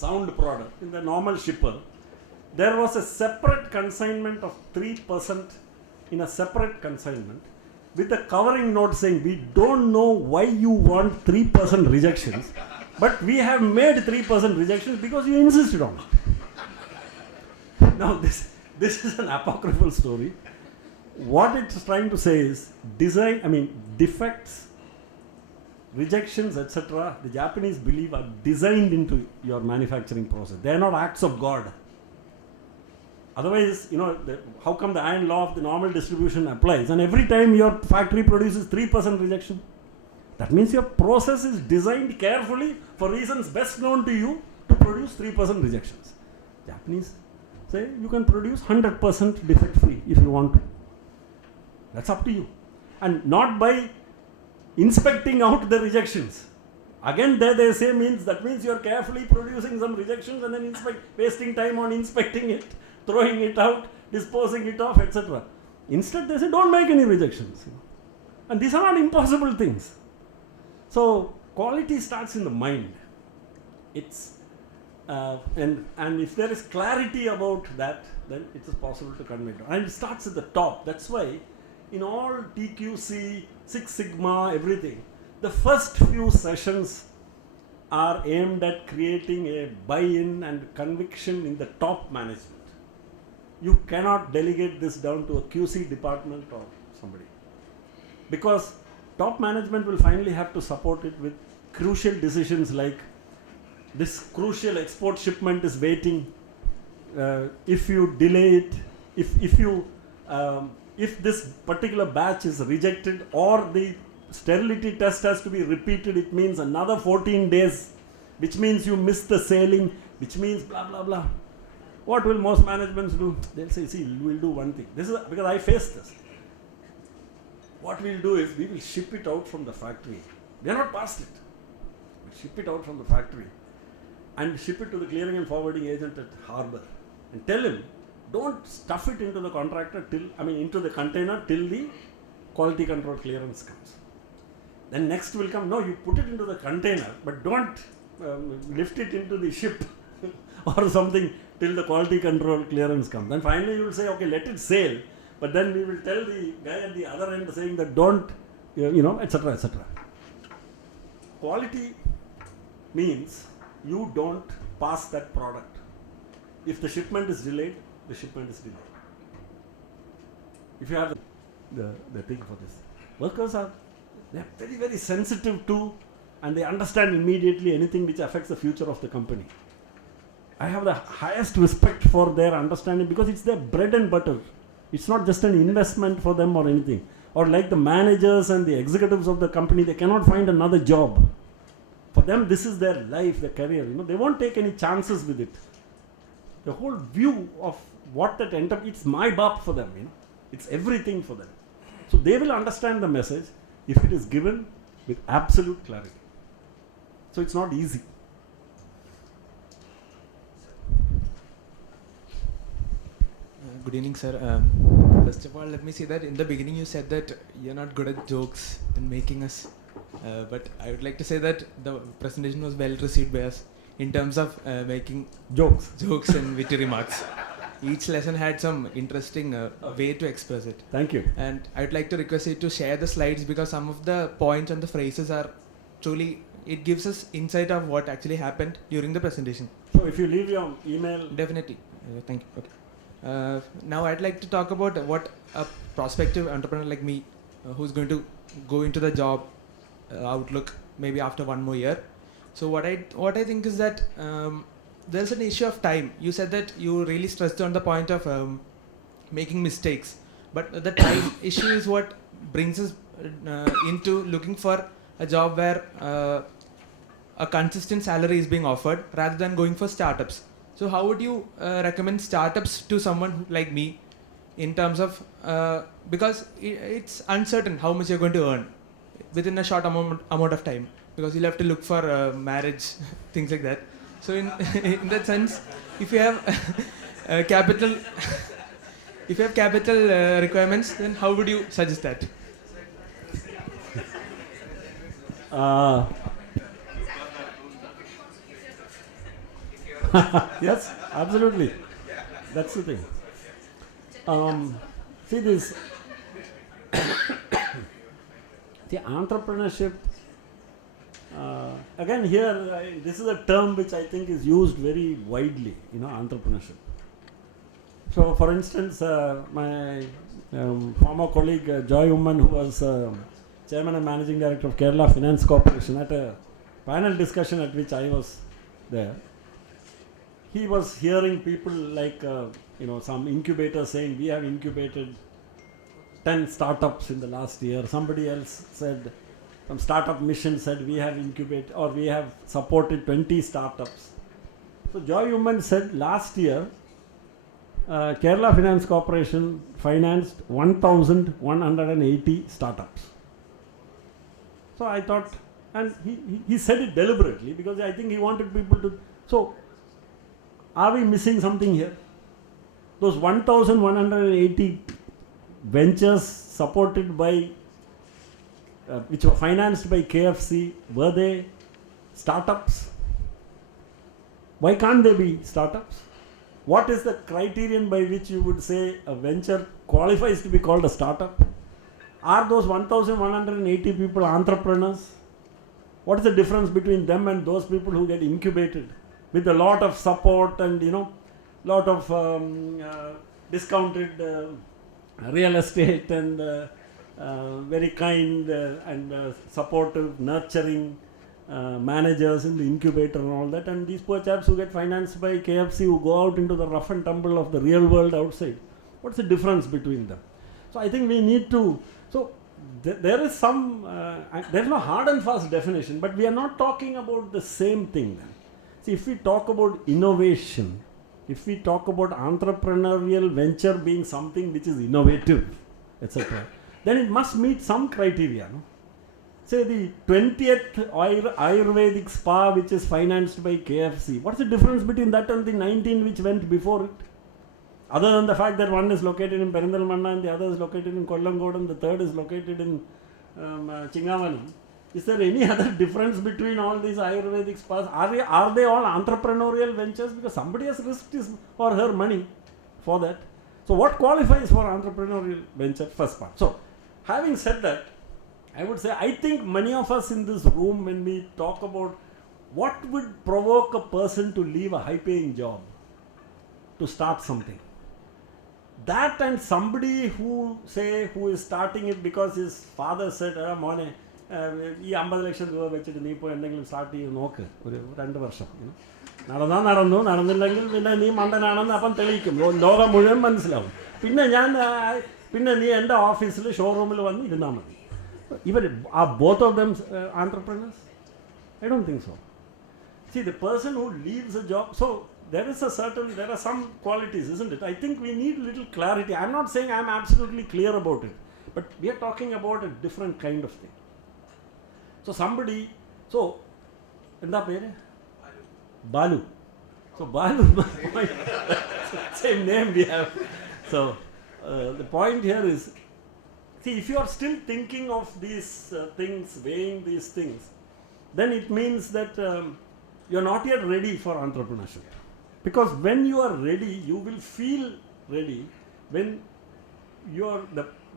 sound product, in the normal shipper, there was a separate consignment of 3% in a separate consignment with a covering note saying, we don't know why you want 3% rejections, but we have made 3% rejections because you insisted on it. Now this is an apocryphal story. What it's trying to say is defects, rejections, etc. the Japanese believe are designed into your manufacturing process. They are not acts of God. Otherwise, how come the iron law of the normal distribution applies? And every time your factory produces 3% rejection, that means your process is designed carefully for reasons best known to you to produce 3% rejections. Japanese say you can produce 100% defect free if you want to. That's up to you. And not by inspecting out the rejections. Again, there they say that means you are carefully producing some rejections and then wasting time on inspecting it, throwing it out, disposing it off, etc. Instead, they say don't make any rejections. And these are not impossible things. So quality starts in the mind. It's and if there is clarity about that, then it is possible to convey it. And it starts at the top. That's why in all TQC, Six Sigma, everything, the first few sessions are aimed at creating a buy-in and conviction in the top management. You cannot delegate this down to a QC department or somebody, because top management will finally have to support it with crucial decisions like this crucial export shipment is waiting. If you delay it, if this particular batch is rejected or the sterility test has to be repeated, it means another 14 days, which means you miss the sailing, which means blah blah blah. What will most managements do? They'll say, see, we'll do one thing. This is because I faced this. What we'll do is we will ship it out from the factory. We are not past it. We'll ship it out from the factory and ship it to the clearing and forwarding agent at harbor and tell him, don't stuff it into the contractor into the container till the quality control clearance comes. Then next will come, no, you put it into the container, but don't lift it into the ship or something till the quality control clearance comes. Then finally you will say, okay, let it sail, but then we will tell the guy at the other end saying that don't, etc., etc. Quality means you don't pass that product. If the shipment is delayed, the shipment is delayed. If you have the thing for this, workers are very, very sensitive to, and they understand immediately anything which affects the future of the company. I have the highest respect for their understanding because it's their bread and butter. It's not just an investment for them or anything. Or like the managers and the executives of the company, they cannot find another job. For them, this is their life, their career. They won't take any chances with it. The whole view of what that it's my bap for them. It's everything for them. So they will understand the message if it is given with absolute clarity. So it's not easy. Good evening, sir. First of all, let me say that in the beginning you said that you're not good at jokes and making us. But I would like to say that the presentation was well received by us in terms of making jokes and witty remarks. Each lesson had some interesting way to express it. Thank you. And I would like to request you to share the slides because some of the points and the phrases are truly, it gives us insight of what actually happened during the presentation. So if you leave your email. Definitely. Thank you. Okay. Now I'd like to talk about what a prospective entrepreneur like me who's going to go into the job outlook maybe after one more year. So what I think is that there's an issue of time. You said that you really stressed on the point of making mistakes, but the time issue is what brings us into looking for a job where a consistent salary is being offered rather than going for startups. So how would you recommend startups to someone like me in terms of, because it's uncertain how much you're going to earn within a short amount of time, because you'll have to look for marriage, things like that. So in that sense, if you have capital requirements, then how would you suggest that? Yes, absolutely. That's the thing. See this. The entrepreneurship. Again, here this is a term which I think is used very widely. Entrepreneurship. So, for instance, my former colleague Joy Umman, who was chairman and managing director of Kerala Finance Corporation, at a panel discussion at which I was there, he was hearing people like some incubators saying we have incubated 10 startups in the last year. Somebody else said, some startup mission said we have incubated or we have supported 20 startups. So Joy Umman said last year Kerala Finance Corporation financed 1,180 startups. So I thought, and he said it deliberately because I think he wanted people to. So are we missing something here? Those 1,180 ventures supported by, which were financed by KFC, were they startups? Why can't they be startups? What is the criterion by which you would say a venture qualifies to be called a startup? Are those 1,180 people entrepreneurs? What is the difference between them and those people who get incubated with a lot of support and lot of discounted real estate and very kind and supportive, nurturing managers in the incubator and all that, and these poor chaps who get financed by KFC who go out into the rough and tumble of the real world outside? What's the difference between them? So I think we need to, there is some, there's no hard and fast definition, but we are not talking about the same thing then. See, if we talk about innovation, if we talk about entrepreneurial venture being something which is innovative, etc., then it must meet some criteria. No? Say the 20th Ayurvedic spa which is financed by KFC, what's the difference between that and the 19 which went before it? Other than the fact that one is located in Perindalmanna and the other is located in Kollangodu and the third is located in Chingavanam. Is there any other difference between all these Ayurvedic spas? Are they all entrepreneurial ventures? Because somebody has risked his or her money for that. So what qualifies for entrepreneurial venture? First part. So having said that, I would say I think many of us in this room, when we talk about what would provoke a person to leave a high-paying job to start something, that and somebody who is starting it because his father said, Mone, ഈ 50 ലക്ഷം രൂപ വെച്ചിട്ട് നീ ഇപ്പോൾ എന്തെങ്കിലും start ചെയ്ത് നോക്ക് ഒരു 2 വർഷം നടന്നില്ലെങ്കിൽ പിന്നെ നീ മണ്ടനാണെന്ന് അപ്പം തെളിയിക്കും, ലോകം മുഴുവൻ മനസ്സിലാവും. പിന്നെ നീ എൻ്റെ ഓഫീസിൽ ഷോറൂമിൽ വന്ന് ഇരുന്നാൽ മതി. Are both of them entrepreneurs? I don't think so. See, the person who leaves a job, so there are some qualities, isn't it? I think we need a little clarity. I'm not saying I'm absolutely clear about it, but we are talking about a different kind of thing. So എന്താ പേര്? Balu. So Balu, same name we have. So the point here is, see, if you are still thinking of these things, weighing these things, then it means that you are not yet ready for entrepreneurship. Because when you are ready, you will feel ready when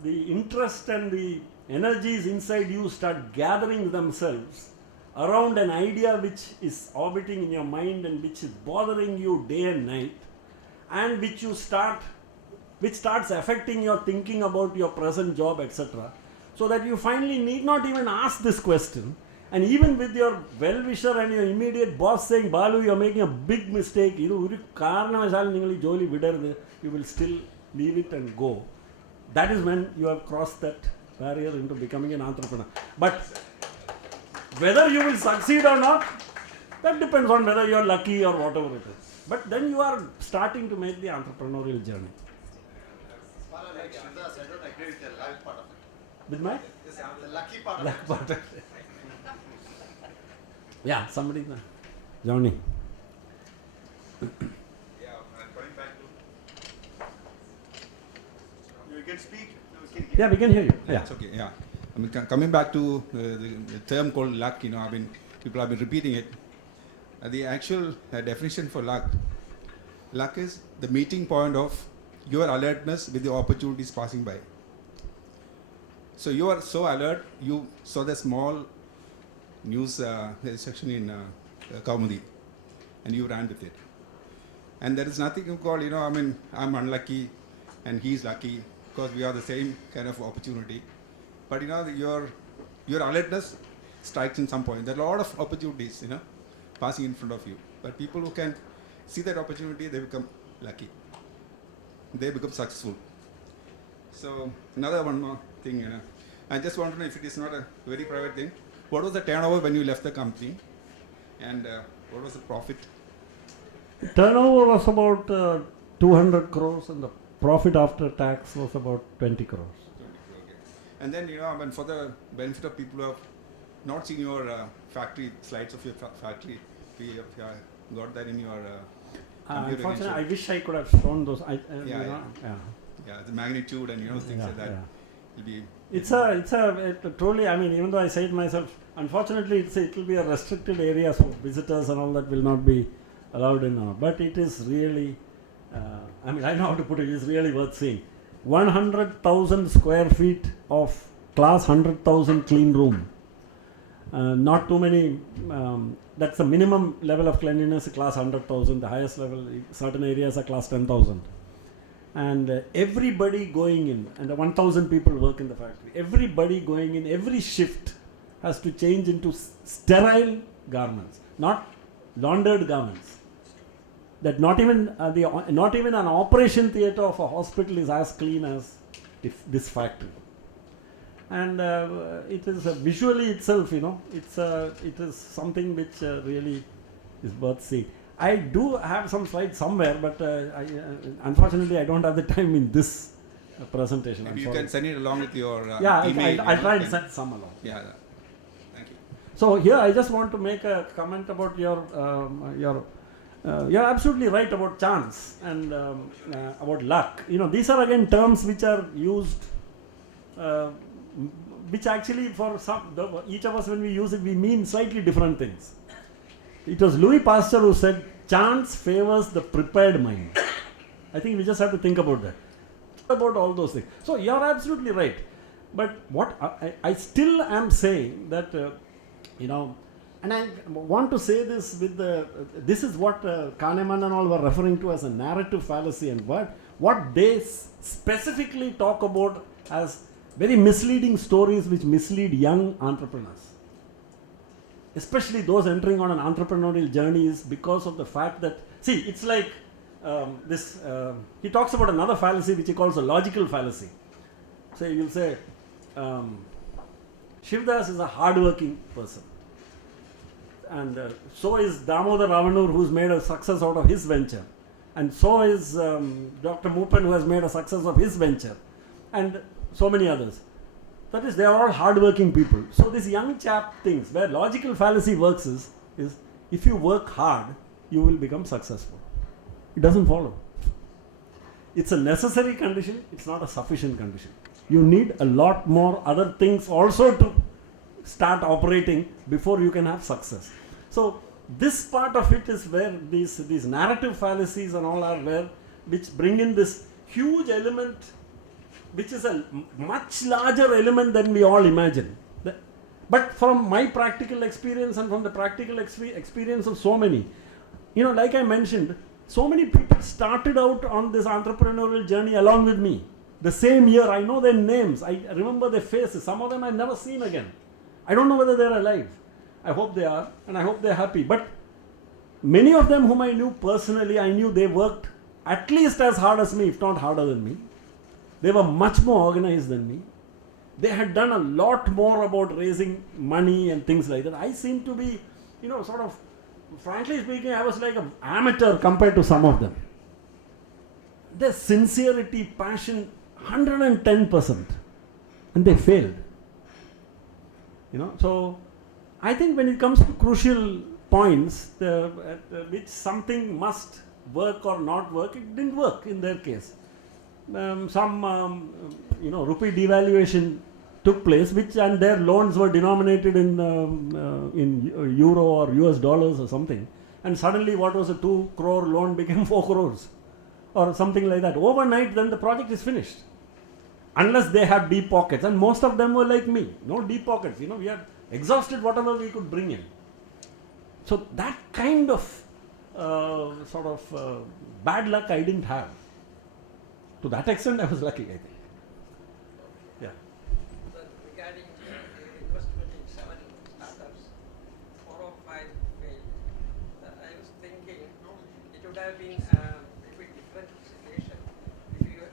the interest and the energies inside you start gathering themselves around an idea which is orbiting in your mind and which is bothering you day and night, and which starts affecting your thinking about your present job, etc. So that you finally need not even ask this question, and even with your well-wisher and your immediate boss saying, Balu, you are making a big mistake, you will still leave it and go. That is when you have crossed that barrier into becoming an entrepreneur. But whether you will succeed or not, that depends on whether you are lucky or whatever it is. But then you are starting to make the entrepreneurial journey. I don't agree with the luck part of it. With my? The lucky part of Luck part of it. Yeah, somebody. Johnny. Yeah, I'm coming back to. You can speak. Yeah, we can hear you. Yeah. It's okay. Yeah, I mean, coming back to the term called luck, people have been repeating it. The actual definition for luck is the meeting point of your alertness with the opportunities passing by. So you are so alert, you saw the small news section in Kaumudi, and you ran with it. And there is nothing you call, I mean, I'm unlucky and he's lucky because we are the same kind of opportunity. But your alertness strikes in some point. There are a lot of opportunities, passing in front of you. But people who can see that opportunity, they become lucky. They become successful. So another one more thing, I just want to know if it is not a very private thing. What was the turnover when you left the company? And what was the profit? Turnover was about 200 crores and the profit after tax was about 20 crores. Okay. And then, for the benefit of people who have not seen your factory, slides of your factory, we have got that in your computer. Unfortunately, I wish I could have shown those. Yeah, the magnitude and things like that. Yeah. Will be. It truly, I mean, even though I say it myself, unfortunately, it will be a restricted area, so visitors and all that will not be allowed in now. But it is really, I know how to put it, it's really worth seeing. 100,000 square feet of class 100,000 clean room. Not too many, that's the minimum level of cleanliness, class 100,000. The highest level, certain areas are class 10,000. And everybody going in, and the 1,000 people work in the factory. Everybody going in, every shift has to change into sterile garments, not laundered garments. That not even an operation theatre of a hospital is as clean as this factory. And it is visually itself, it is something which really is worth seeing. I do have some slides somewhere, but unfortunately I don't have the time in this presentation. Maybe you can send it along with your email. I'll try and send some along. Yeah, thank you. So here I just want to make a comment about you're absolutely right about chance and about luck. These are again terms which are used, which actually for each of us when we use it, we mean slightly different things. It was Louis Pasteur who said, chance favors the prepared mind. I think we just have to think about that. About all those things. So you're absolutely right. But what I still am saying that, and I want to say this with this is what Kahneman and all were referring to as a narrative fallacy, and what they specifically talk about as very misleading stories which mislead young entrepreneurs. Especially those entering on an entrepreneurial journey, is because of the fact that, it's like he talks about another fallacy which he calls a logical fallacy. So you'll say, Shivdas is a hardworking person. And so is Damodar Ravanur, who's made a success out of his venture. And so is Dr. Moopen, who has made a success of his venture. And so many others. That is, they are all hardworking people. So this young chap thinks, where logical fallacy works is if you work hard, you will become successful. It doesn't follow. It's a necessary condition, it's not a sufficient condition. You need a lot more other things also to start operating before you can have success. So this part of it is where these narrative fallacies and all are where, which bring in this huge element, which is a much larger element than we all imagine. But from my practical experience and from the practical experience of so many, like I mentioned, so many people started out on this entrepreneurial journey along with me. The same year, I know their names, I remember their faces, some of them I've never seen again. I don't know whether they're alive. I hope they are, and I hope they're happy. But many of them whom I knew personally, I knew they worked at least as hard as me, if not harder than me. They were much more organized than me. They had done a lot more about raising money and things like that. I seemed to be, sort of, frankly speaking, I was like an amateur compared to some of them. Their sincerity, passion, 110%. And they failed. So I think when it comes to crucial points, which something must work or not work, it didn't work in their case. Some rupee devaluation took place, and their loans were denominated in euro or US dollars or something, And suddenly what was a 2 crore loan became 4 crores or something like that. Overnight, then the project is finished. Unless they have deep pockets. And most of them were like me. No deep pockets. We had exhausted whatever we could bring in. So that kind of bad luck I didn't have. To that extent, I was lucky, I think. Yeah. Regarding investment in 7 startups, 4 or 5 failed. I was thinking it would have been a bit different situation if you,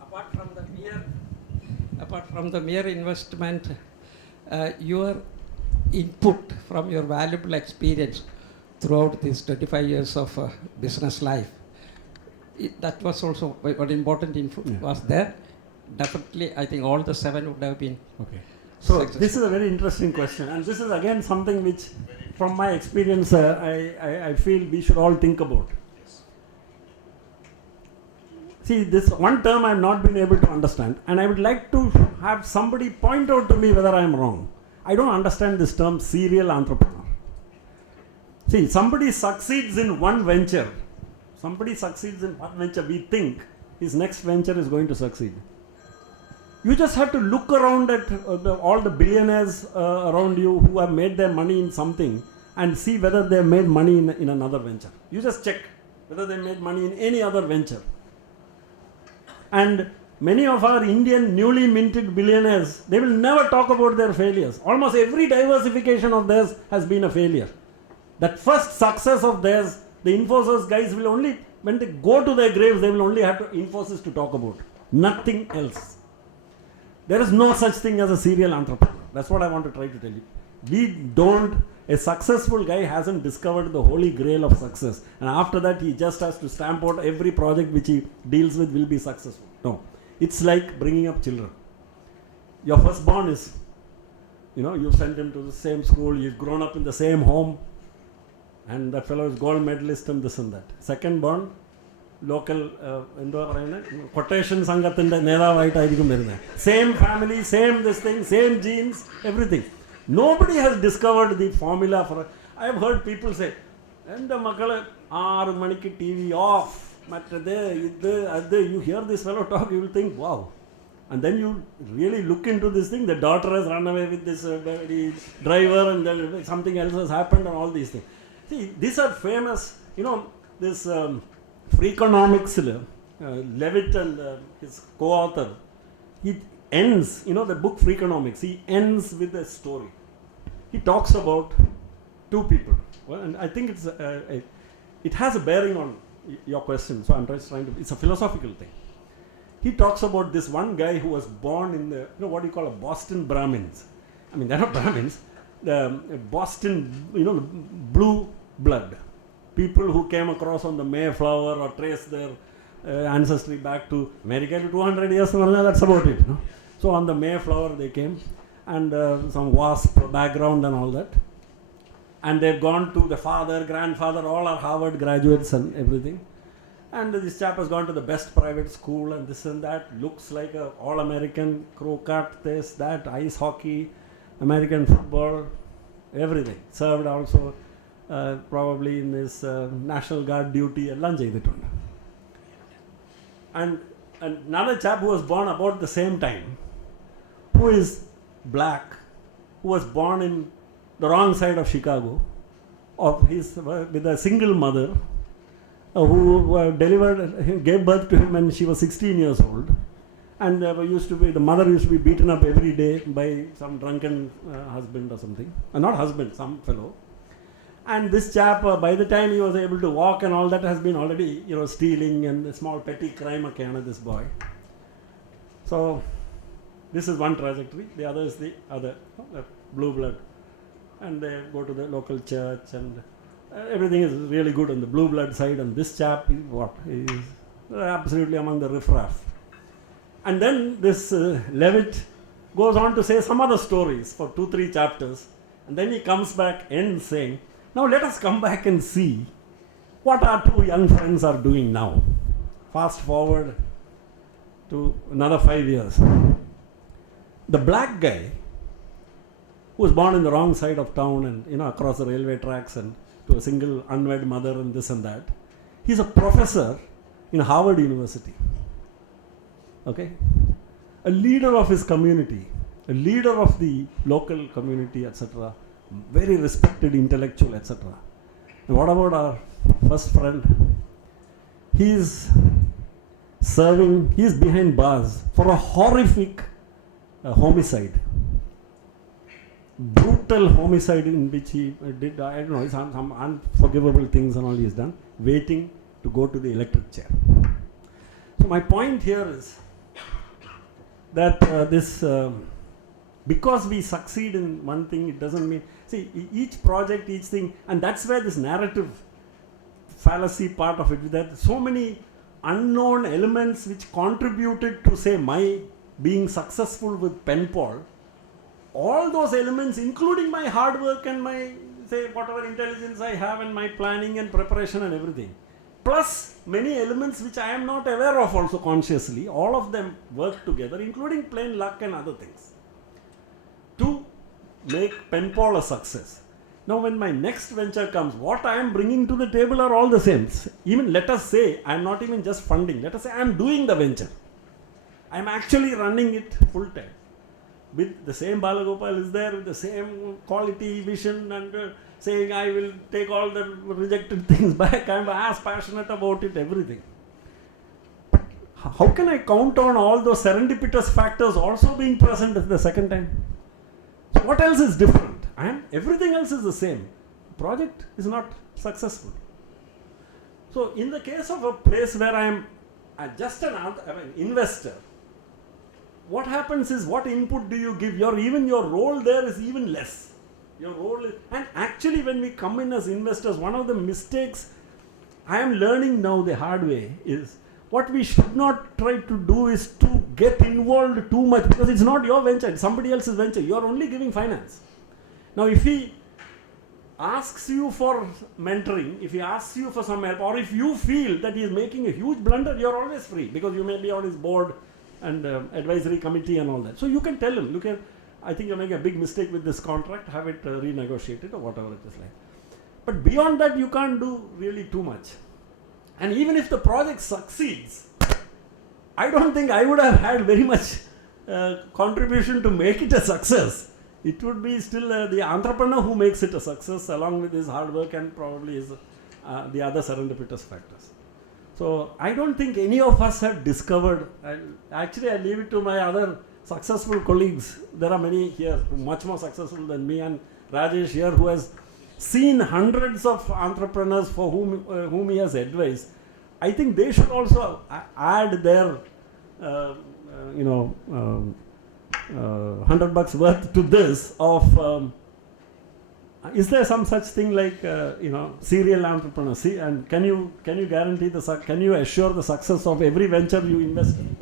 apart from the mere investment, your input from your valuable experience throughout these 25 years of business life. That was also an important input was there. Definitely, I think all the 7 would have been. Okay. So successful. this is a very interesting question, and this is again something which, from my experience, I feel we should all think about. See, this one term I have not been able to understand, and I would like to have somebody point out to me whether I am wrong. I don't understand this term, serial entrepreneur. See, somebody succeeds in one venture. We think his next venture is going to succeed. You just have to look around at all the billionaires around you who have made their money in something and see whether they have made money in another venture. You just check whether they made money in any other venture. And many of our Indian newly minted billionaires, they will never talk about their failures. Almost every diversification of theirs has been a failure. That first success of theirs, the Infosys guys will only, when they go to their graves, they will only have Infosys to talk about. Nothing else. There is no such thing as a serial entrepreneur. That's what I want to try to tell you. A successful guy hasn't discovered the holy grail of success. And after that, he just has to stamp out every project which he deals with will be successful. No. It's like bringing up children. Your firstborn is, you sent him to the same school, you've grown up in the same home, and that fellow is gold medalist and this and that. Second born, local quotation sangathinte nedavaayittirikkum varunne. Same family, same this thing, same genes, everything. Nobody has discovered the formula for. I have heard people say, "Enda makkale 6 manikku TV off." You hear this fellow talk, you will think, wow. And then you really look into this thing. The daughter has run away with this driver, and then something else has happened, and all these things. See, these are famous. This Freakonomics, Levitt and his co-author, he ends, the book Freakonomics, he ends with a story. He talks about 2 people. Well, and I think it has a bearing on your question, so I'm just trying to, it's a philosophical thing. He talks about this one guy who was born in the, what do you call a Boston Brahmins. I mean, they're not Brahmins, the Boston, blue blood. People who came across on the Mayflower or traced their ancestry back to America to 200 years, that's about it. So on the Mayflower they came, and some WASP background and all that. And they've gone to the father, grandfather, all are Harvard graduates and everything. And this chap has gone to the best private school and this and that. Looks like a all-American, croquet, this, that, ice hockey, American football, everything. Served also probably in his National Guard duty and lunch. And another chap who was born about the same time, who is black, who was born in the wrong side of Chicago, with a single mother, who gave birth to him when she was 16 years old, and the mother used to be beaten up every day by some drunken husband or something, not husband, some fellow. And this chap, by the time he was able to walk and all that, has been already, stealing and a small petty crime, this boy. So this is one trajectory. The other is the other, blue blood. And they go to the local church, and everything is really good on the blue blood side. And this chap is absolutely among the riffraff. And then this Levitt goes on to say some other stories for 2-3 chapters. And then he comes back and saying, now let us come back and see what our 2 young friends are doing now. Fast forward to another 5 years. The black guy, who was born in the wrong side of town and across the railway tracks and to a single unwed mother and this and that. He's a professor in Harvard University. Okay? A leader of his community, a leader of the local community, etc. Very respected intellectual, etc. And what about our first friend? He's behind bars for a horrific homicide. Brutal homicide in which he did, I don't know, some unforgivable things and all he's done, waiting to go to the electric chair. So my point here is that because we succeed in one thing, it doesn't mean, see, each project, each thing, and that's where this narrative fallacy part of it, that so many unknown elements which contributed to, say, my being successful with pen pal, all those elements, including my hard work and my, say, whatever intelligence I have and my planning and preparation and everything, plus many elements which I am not aware of also consciously, all of them work together, including plain luck and other things, to make pen pal a success. Now when my next venture comes, what I am bringing to the table are all the same. Even let us say, I am not even just funding, let us say I am doing the venture. I am actually running it full time. With the same Balagopal is there, with the same quality, vision, and saying I will take all the rejected things back. I am as passionate about it, everything. But how can I count on all those serendipitous factors also being present the second time? So what else is different? And everything else is the same. The project is not successful. So in the case of a place where I am just an investor, what happens is, what input do you give? Even your role there is even less. Your role is, and actually when we come in as investors, one of the mistakes I am learning now the hard way is, what we should not try to do is to get involved too much, because it's not your venture, it's somebody else's venture. You are only giving finance. Now if he asks you for mentoring, if he asks you for some help, or if you feel that he is making a huge blunder, you are always free, because you may be on his board and advisory committee and all that. So you can tell him, look, I think you're making a big mistake with this contract, have it renegotiated or whatever it is like. But beyond that, you can't do really too much. And even if the project succeeds, I don't think I would have had very much contribution to make it a success. It would be still the entrepreneur who makes it a success, along with his hard work and probably his, the other serendipitous factors. So I don't think any of us have discovered, actually I leave it to my other successful colleagues. There are many here who are much more successful than me, and Rajesh here, who has seen hundreds of entrepreneurs for whom he has advised. I think they should also add their $100 worth to this of is there some such thing like serial entrepreneur? See, and can you guarantee can you assure the success of every venture you invest in?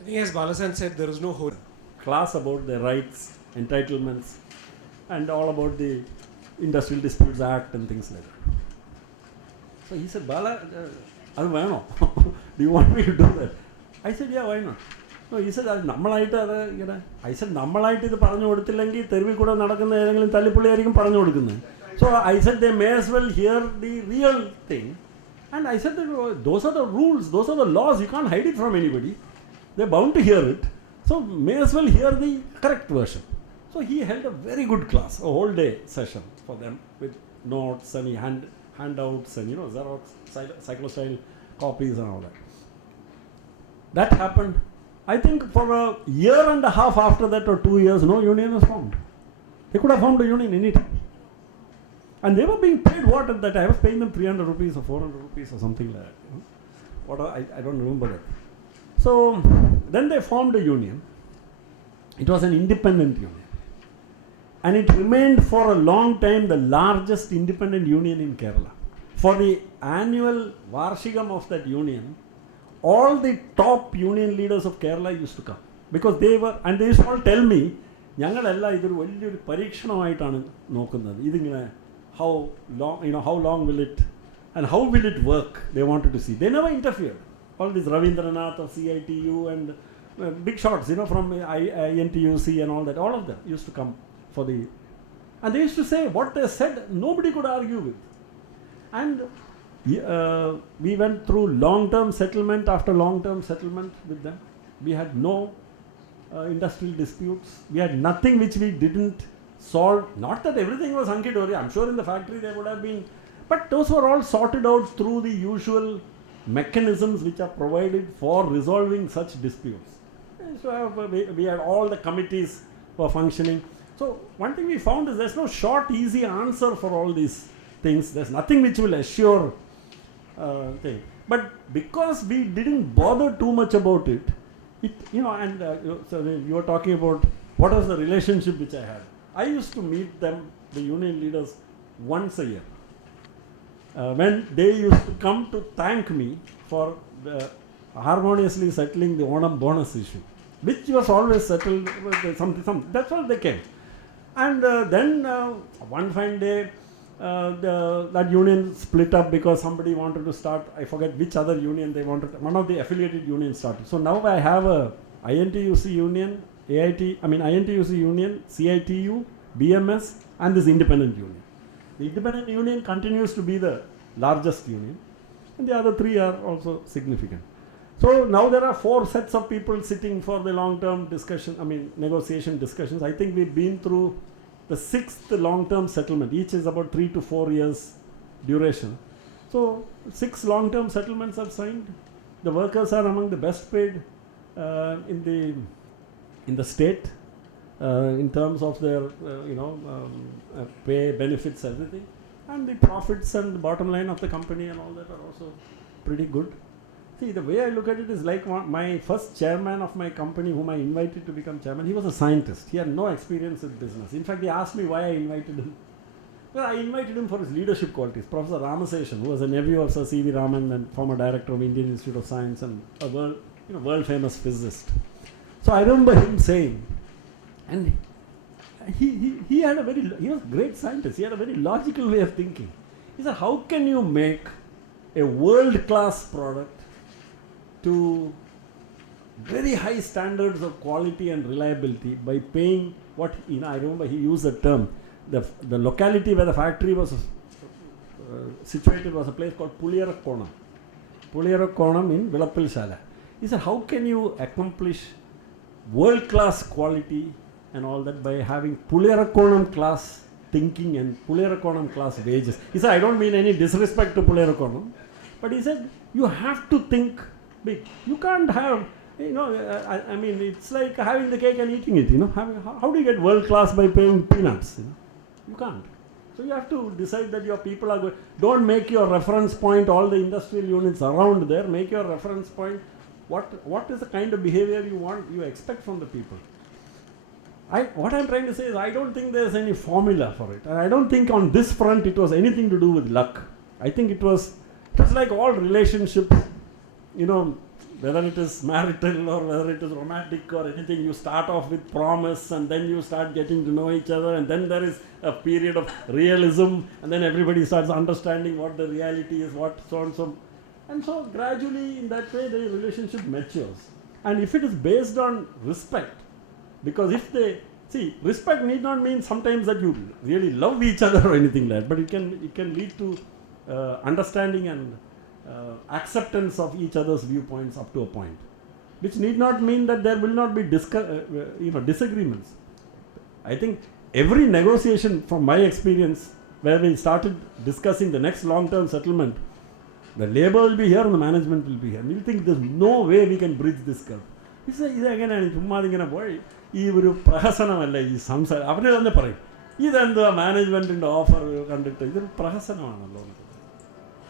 I think as Balasan said, there is no hope. Class about their rights, entitlements, and all about the Industrial Disputes Act and things like that. So he said, Bala, do you want me to do that? I said, yeah, why not? No, he said, I said, so I said, they may as well hear the real thing. And I said, those are the rules, those are the laws, you can't hide it from anybody. They're bound to hear it. So may as well hear the correct version. So he held a very good class, a whole day session for them with notes and handouts and Xerox, cyclostyle copies and all that. That happened. I think for a year and a half after that, or 2 years, no union was formed. They could have formed a union anytime. And they were being paid what at that time? I was paying them 300 rupees or 400 rupees or something like that. I don't remember that. So then they formed a union. It was an independent union. And it remained for a long time the largest independent union in Kerala. For the annual Varshigam of that union, all the top union leaders of Kerala used to come. Because they used to all tell me, how long will it, and how will it work, they wanted to see. They never interfered. All these Ravindranath of CITU and big shots, from INTUC and all that, all of them used to come for the, and they used to say what they said, nobody could argue with. And we went through long-term settlement after long-term settlement with them. We had no industrial disputes. We had nothing which we didn't solve. Not that everything was hunky-dory. I'm sure in the factory there would have been, but those were all sorted out through the usual mechanisms which are provided for resolving such disputes. So we had all the committees were functioning. So one thing we found is there's no short, easy answer for all these things. There's nothing which will assure thing. But because we didn't bother too much about it, and so you were talking about what was the relationship which I had. I used to meet them, the union leaders, once a year. When they used to come to thank me for harmoniously settling the Onam bonus issue, which was always settled with something. That's all they came. And then one fine day, that union split up because somebody wanted to start, I forget which other union they wanted, one of the affiliated unions started. So now I have a INTUC union, INTUC union, CITU, BMS, and this independent union. The independent union continues to be the largest union, and the other three are also significant. So now there are 4 sets of people sitting for the long-term discussion, negotiation discussions. I think we've been through the 6th long-term settlement. Each is about 3 to 4 years duration. So 6 long-term settlements are signed. The workers are among the best paid in the state in terms of their pay, benefits, everything. And the profits and the bottom line of the company and all that are also pretty good. See, the way I look at it is like my first chairman of my company, whom I invited to become chairman, he was a scientist. He had no experience in business. In fact, he asked me why I invited him. Well, I invited him for his leadership qualities. Professor Ramaseshan, who was a nephew of Sir C.V. Raman and former director of Indian Institute of Science and a world famous physicist. So I remember him saying, and he was a great scientist. He had a very logical way of thinking. He said, how can you make a world-class product to very high standards of quality and reliability by paying what, I remember he used the term, the locality where the factory was situated was a place called Puliyarakonam. Puliyarakonam in Vilappil Shala. He said, how can you accomplish world-class quality and all that by having Puliyarakonam class thinking and Puliyarakonam class wages? He said, I don't mean any disrespect to Puliyarakonam, but he said, you have to think big. You can't have, it's like having the cake and eating it, How do you get world class by paying peanuts? You can't. So you have to decide that your people are good. Don't make your reference point all the industrial units around there. Make your reference point what is the kind of behavior you expect from the people. What I'm trying to say is I don't think there's any formula for it. And I don't think on this front it was anything to do with luck. I think it was like all relationships, whether it is marital or whether it is romantic or anything, you start off with promise and then you start getting to know each other, and then there is a period of realism, and then everybody starts understanding what the reality is, what so and so. And so gradually in that way the relationship matures. And if it is based on respect, because respect need not mean sometimes that you really love each other or anything like that, but it can lead to understanding and acceptance of each other's viewpoints up to a point, which need not mean that there will not be disagreements. I think every negotiation, from my experience, where we started discussing the next long-term settlement, the labor will be here and the management will be here. And you think there's no way we can bridge this curve. He said, this management offer.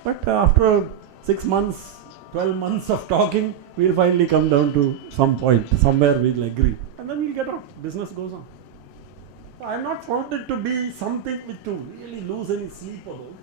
But after 6 months, 12 months of talking, we'll finally come down to some point, somewhere we'll agree. And then we'll get out. Business goes on. I have not found it to be something to really lose any sleep about.